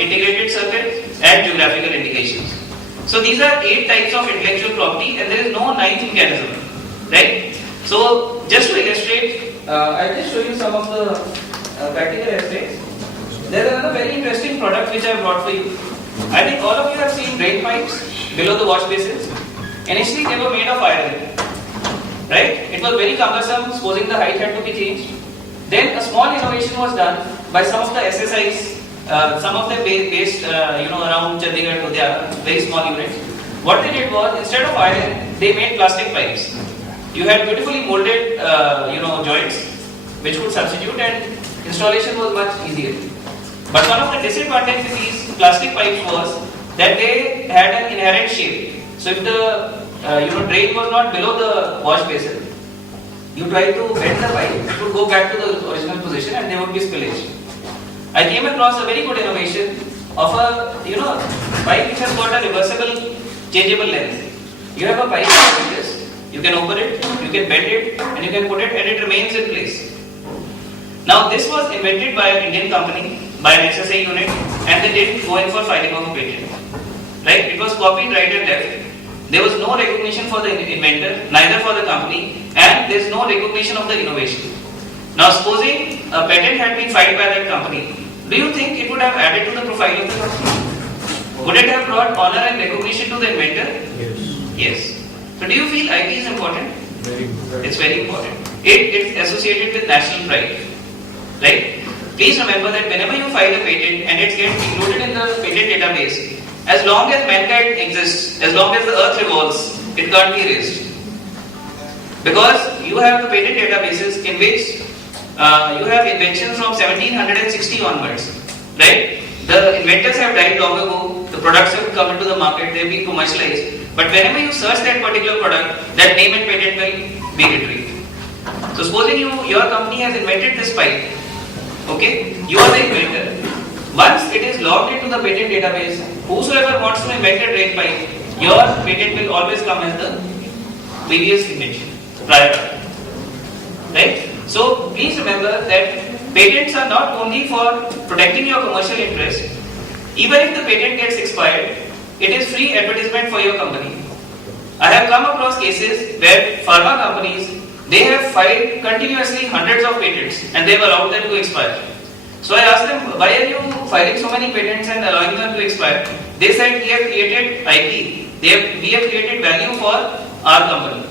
integrated circuits, and geographical indications. So these are 8 types of intellectual property, and there is no ninth mechanism, right? So just to illustrate, I'll just show you some of the practical aspects. There is another very interesting product which I brought for you. I think all of you have seen drain pipes below the wash basins. Initially they were made of iron, right? It was very cumbersome, supposing the height had to be changed. Then a small innovation was done by some of the SSIs, some of them based around Chandigarh, Ludhiana, very small units. What they did was, instead of iron, they made plastic pipes. You had beautifully molded joints which could substitute, and installation was much easier. But one of the disadvantages with these plastic pipes was that they had an inherent shape. So if the drain was not below the wash basin, you try to bend the pipe, it would go back to the original position and there would be spillage. I came across a very good innovation of a pipe which has got a reversible, changeable length. You have a pipe like this, you can open it, you can bend it, and you can put it, and it remains in place. Now this was invented by an Indian company, by an SSI unit, and they didn't go in for filing of a patent. Right? It was copied right and left. There was no recognition for the inventor, neither for the company, and there is no recognition of the innovation. Now supposing a patent had been filed by that company, do you think it would have added to the profile of the company? Would it have brought honor and recognition to the inventor? Yes. Yes. So do you feel IP is important? Very important. It's very important. It's associated with national pride. Right? Please remember that whenever you file a patent and it gets included in the patent database, as long as mankind exists, as long as the earth revolves, it can't be erased. Because you have the patent databases in which you have inventions from 1760 onwards. Right? The inventors have died long ago, the products have come into the market, they have been commercialized. But whenever you search that particular product, that name and patent will be retrieved. So supposing your company has invented this pipe, okay, you are the inventor. Once it is logged into the patent database, whosoever wants to invent a drain pipe, your patent will always come as the previous invention, prior art. Right? So please remember that patents are not only for protecting your commercial interest. Even if the patent gets expired, it is free advertisement for your company. I have come across cases where pharma companies, they have filed continuously hundreds of patents and they have allowed them to expire. So I asked them, why are you filing so many patents and allowing them to expire? They said, we have created IP. We have created value for our company.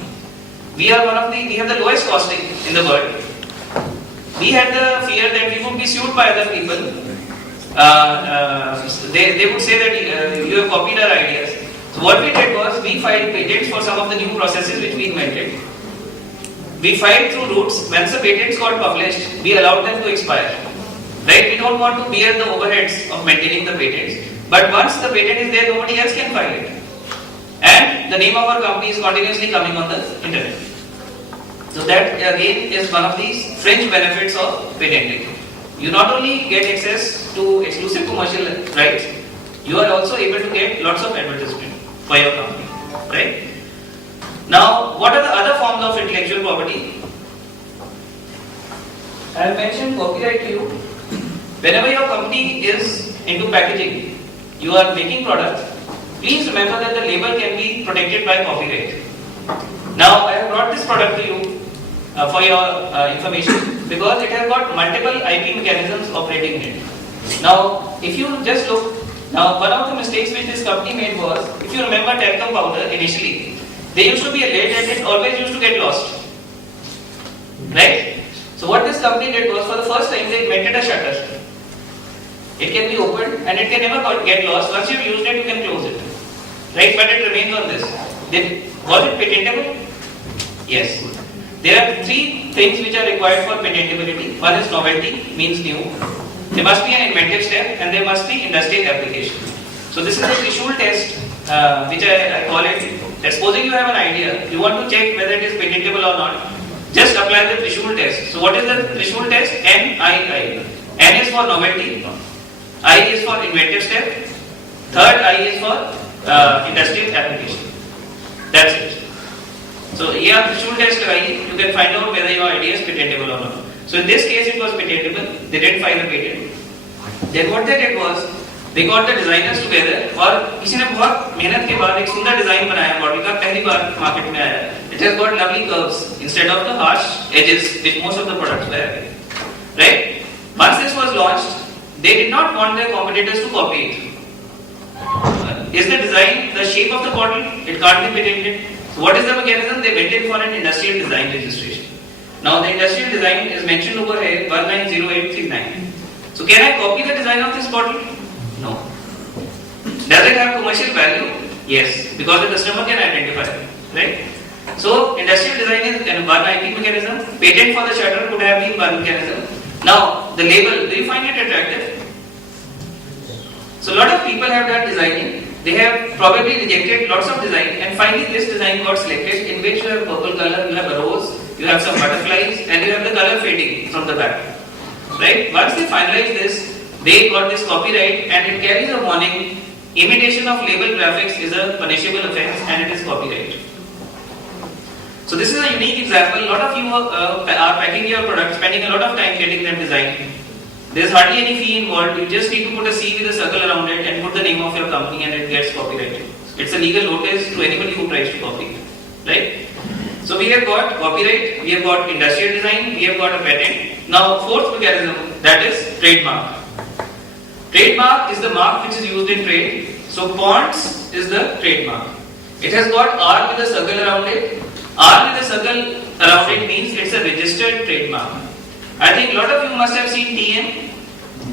We have the lowest costing in the world. We had the fear that we would be sued by other people. They would say that you have copied our ideas. So what we did was, we filed patents for some of the new processes which we invented. We filed through routes. Once the patents got published, we allowed them to expire. Right? We don't want to bear the overheads of maintaining the patents. But once the patent is there, nobody else can file it. And the name of our company is continuously coming on the internet. So that again is one of these fringe benefits of patenting. You not only get access to exclusive commercial rights, you are also able to get lots of advertisement for your company. Right? Now, what are the other forms of intellectual property? I have mentioned copyright to you. Whenever your company is into packaging, you are making products, please remember that the label can be protected by copyright. Now, I have brought this product to you for your information because it has got multiple IP mechanisms operating in it. Now, if you just look, now one of the mistakes which this company made was, if you remember talcum powder initially, there used to be a lid and it always used to get lost. Right? So what this company did was, for the first time they invented a shutter. It can be opened and it can never get lost. Once you've used it, you can close it. Right? But it remains on this. Then, was it patentable? Yes. There are 3 things which are required for patentability. One is novelty, means new. There must be an inventive step and there must be industrial application. So this is a Trishul test, which I call it. That supposing you have an idea, you want to check whether it is patentable or not, just apply the Trishul test. So what is the Trishul test? N-I-I. N is for novelty, I is for inventive step, third I is for industrial application. That's it. So here Trishul test you can find out whether your idea is patentable or not. So in this case it was patentable, they didn't file a patent. Then what they did was, They got the designers together और किसी ने बहुत मेहनत के बाद एक सुंदर design बनाया बॉटल का, पहली बार मार्केट में आया. It has got lovely curves instead of the harsh edges which most of the products were having. Right? Once this was launched, they did not want their competitors to copy it. Is the design, the shape of the bottle, it can't be patented. So what is the mechanism? They went in for an industrial design registration. Now the industrial design is mentioned over here, 190839. So can I copy the design of this bottle? No. Does it have commercial value? Yes, because the customer can identify it, right? So industrial design is one IP mechanism. Patent for the shutter could have been one mechanism. Now the label, do you find it attractive? So a lot of people have done designing. They have probably rejected lots of design, and finally this design got selected, in which you have purple color, you have a rose, you have some butterflies, and you have the color fading from the back. Right? Once they finalized this, they got this copyright, and it carries a warning: imitation of label graphics is a punishable offense, and it is copyright. So this is a unique example. A lot of you are packing your products, spending a lot of time getting them designed. There is hardly any fee involved. You just need to put a C with a circle around it and put the name of your company, and it gets copyrighted. It's a legal notice to anybody who tries to copy it. Right? So we have got copyright, we have got industrial design, we have got a patent. Now fourth mechanism, that is trademark. Trademark is the mark which is used in trade. So Ponds is the trademark. It has got R with a circle around it. R with a circle around it means it's a registered trademark. I think a lot of you must have seen TM.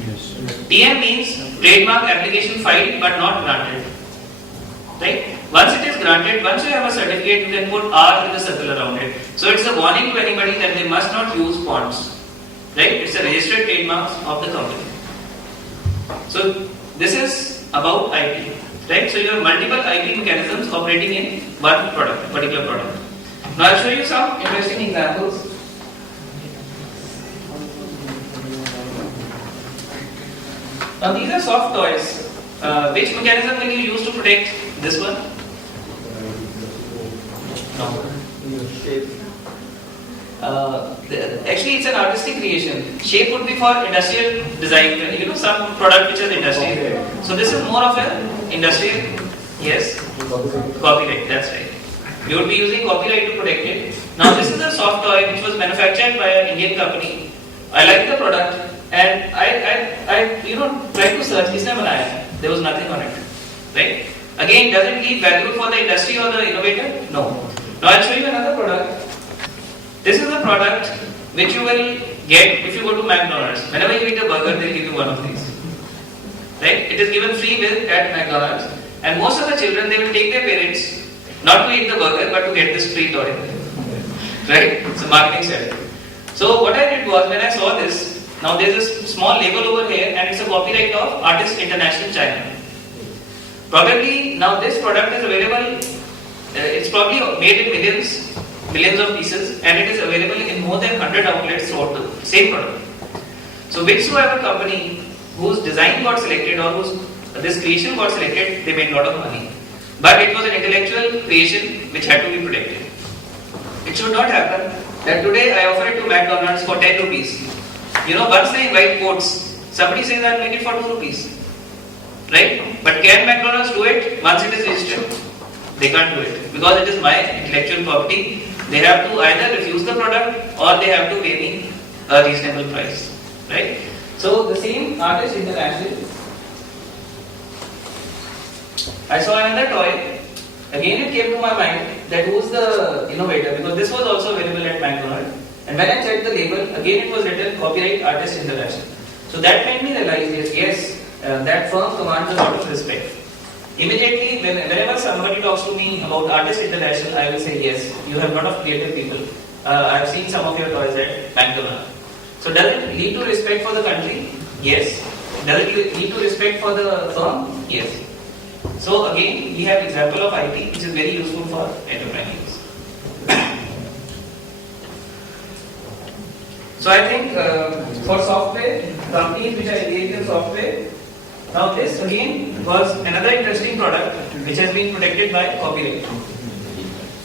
Yes. TM means trademark application filed but not granted. Right? Once it is granted, once you have a certificate, you can put R with a circle around it. So it's a warning to anybody that they must not use Ponds. Right? It's a registered trademark of the company. So this is about IP. Right? So you have multiple IP mechanisms operating in one product, particular product. Now I'll show you some interesting examples. Now these are soft toys. Which mechanism will you use to protect this one? No. Actually, it's an artistic creation. Shape would be for industrial design. You know, some product which is industrial. Okay. So this is more of an industrial. Yes. Copyright. That's right. You would be using copyright to protect it. Now this is a soft toy which was manufactured by an Indian company. I like the product. And I tried to search, किसने बनाया? There was nothing on it, right? Again, does it give value for the industry or the innovator? No. Now I'll show you another product. This is a product which you will get if you go to McDonald's. Whenever you eat a burger, they'll give you one of these, right? It is given free with at McDonald's, and most of the children they will take their parents not to eat the burger but to get this free toy, right? It's a marketing strategy. So what I did was when I saw this. Now there is a small label over here and it's a copyright of Artist International China. Probably now this product is available, it's probably made in millions of pieces, and it is available in more than 100 outlets throughout the same product. So whichsoever company whose design got selected or whose this creation got selected, they made a lot of money. But it was an intellectual creation which had to be protected. It should not happen that today I offer it to McDonald's for 10 rupees. You know, once they invite quotes, somebody says I'll make it for 2 rupees. Right? But can McDonald's do it once it is registered? They can't do it. Because it is my intellectual property. They have to either refuse the product or they have to pay me a reasonable price. Right? So the same Artist International. I saw another toy. Again it came to my mind that who's the innovator, because this was also available at McDonald's. And when I checked the label, again it was written Copyright Artist International. So that made me realize that yes, that firm commands a lot of respect. Immediately, whenever somebody talks to me about Artist International, I will say yes, you have a lot of creative people. I have seen some of your toys at McDonald's. So does it lead to respect for the country? Yes. Does it lead to respect for the firm? Yes. So again, we have example of IP which is very useful for enterprise. So I think for software, companies which are engaged in software, now this again was another interesting product which has been protected by copyright.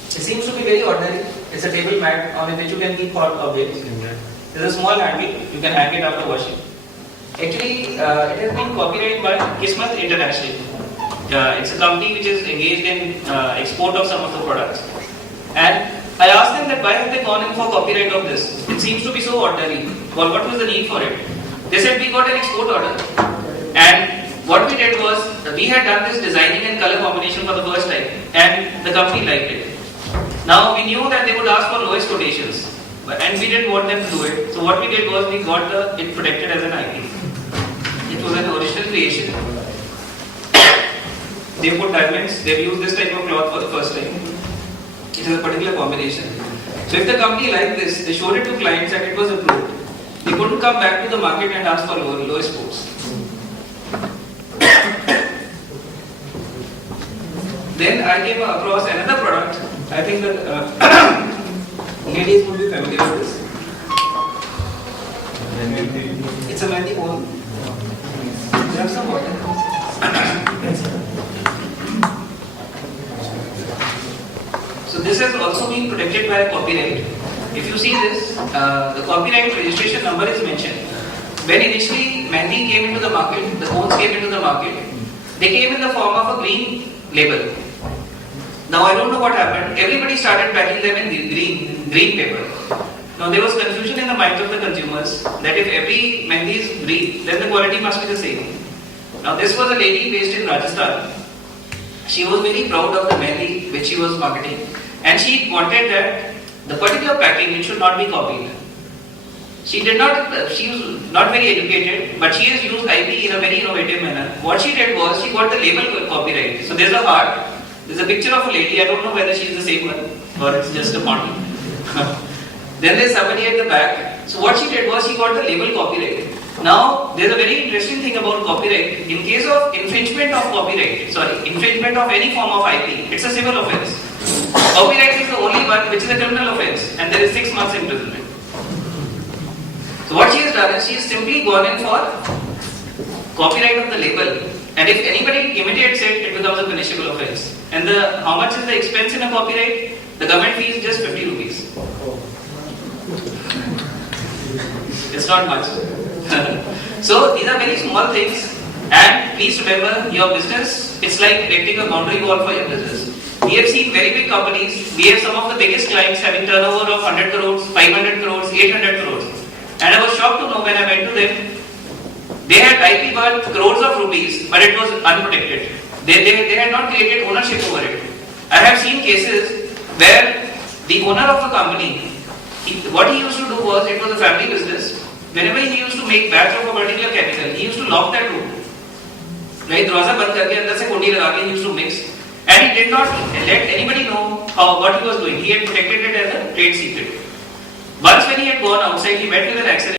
It seems to be very ordinary. It's a table mat on which you can keep hot objects. There's a small handle, you can hang it after washing. Actually, it has been copyrighted by Kismet International. It's a company which is engaged in export of some of the products. And I asked them that why have they gone in for copyright of this? It seems to be so ordinary. Well, what was the need for it? They said we got an export order. And what we did was, we had done this designing and color combination for the first time. And the company liked it. Now we knew that they would ask for lowest quotations. And we didn't want them to do it. So what we did was, we got it protected as an IP. It was an original creation. They put diamonds, they've used this type of cloth for the first time. It has a particular combination. So if the company liked this, they showed it to clients and it was approved. They couldn't come back to the market and ask for lowest quotes. Then I came across another product. I think that ladies would be familiar with this. It's a mehndi bowl. You have some water? So this has also been protected by a copyright. If you see this, the copyright registration number is mentioned. When initially mehndi came into the market, the cones came into the market, they came in the form of a green label. Now I don't know what happened. Everybody started packing them in green paper. Now there was confusion in the minds of the consumers that if every mehndi is green, then the quality must be the same. Now this was a lady based in Rajasthan. She was very proud of the mehndi which she was marketing, and she wanted that the particular packing it should not be copied. She was not very educated, but she has used IP in a very innovative manner. What she did was, she got the label copyright. So there's a heart, there's a picture of a lady. I don't know whether she is the same one or it's just a model. Then there's somebody at the back. So what she did was, she got the label copyright. Now there's a very interesting thing about copyright. In case of infringement of infringement of any form of IP, it's a civil offence. Copyright is the only one which is a criminal offence, and there is 6 months imprisonment. So what she has done is, she has simply gone in for copyright of the label, and if anybody imitates it, it becomes a punishable offence. And how much is the expense in a copyright? The government fee is just 50 rupees. It's not much. So these are very small things, and please remember, your business, it's like erecting a boundary wall for your business. We have seen very big companies. We have some of the biggest clients having turnover of 100 crores, 500 crores, 800 crores. And I was shocked to know when I went to them, they had IP worth crores of rupees, but it was unprotected. They had not created ownership over it. I have seen cases where the owner of a company, what he used to do was, it was a family business. Whenever he used to make batch of a particular chemical, he used to lock that room. Right? दरवाजा बंद करके अंदर से कुंडी लगा के he used to mix. And he did not let anybody know what he was doing. He had protected it as a trade secret. Once when he had gone outside, he met with an accident.